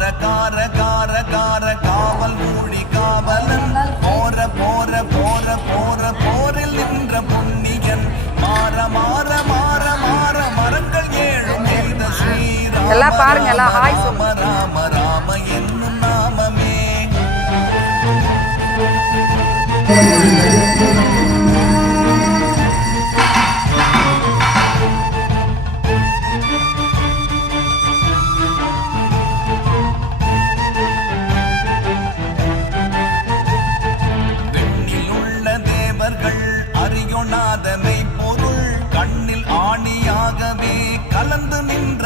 கார கார கார கார காவல் மூடி காவலன் போற போற போற போற போரில் நின்ற புண்ணியன் மாற மாற மாற மாற மரங்கள் ஏழும் எய்த ஸ்ரீராம எல்லாம் பாருங்க எல்லாம் ஹாய் ராம ராம ராம என்னும் நாமமே. அறியொணாதமை பொருள் கண்ணில் ஆணியாகவே கலந்து நின்ற